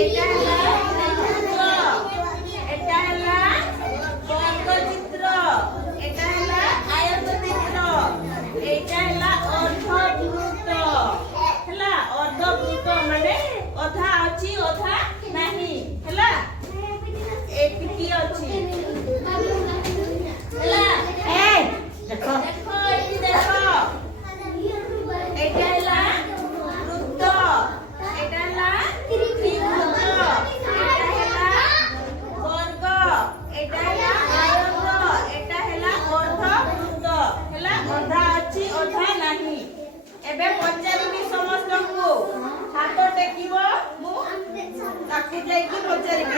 এটা হলা ত্রিভুজ, এটা হলা বর্গচিত্র, এটা হলা আয়তচিত্র, এটা হলা অর্ধবৃত্ত। ହେଲା ଅର୍ଦ୍ଧବୃତ୍ତ ମାନେ ଅଧା ଅଛି ଅଧା ନାହିଁ ହେଲା ଏତିକି ଅଛି ହେଲା। ଦେଖ ଏଠି ଦେଖ ଏଇଟା ହେଲା ବୃତ୍ତ, ଏଇଟା ହେଲା ତ୍ରିଭୁଜ, ଏଇଟା ହେଲା ବର୍ଗ, ଏଇଟା ହେଲା ଆୟତ, ଏଇଟା ହେଲା ଅର୍ଦ୍ଧବୃତ୍ତ ହେଲା। ଅଧା ଅଛି ଅଧା ନାହିଁ। ଏବେ ପଚାରିବି ସମସ୍ତଙ୍କୁ, ହାତ ଟେକିବ, ମୁଁ ତାକୁ ଯାଇକି ପଚାରିବି।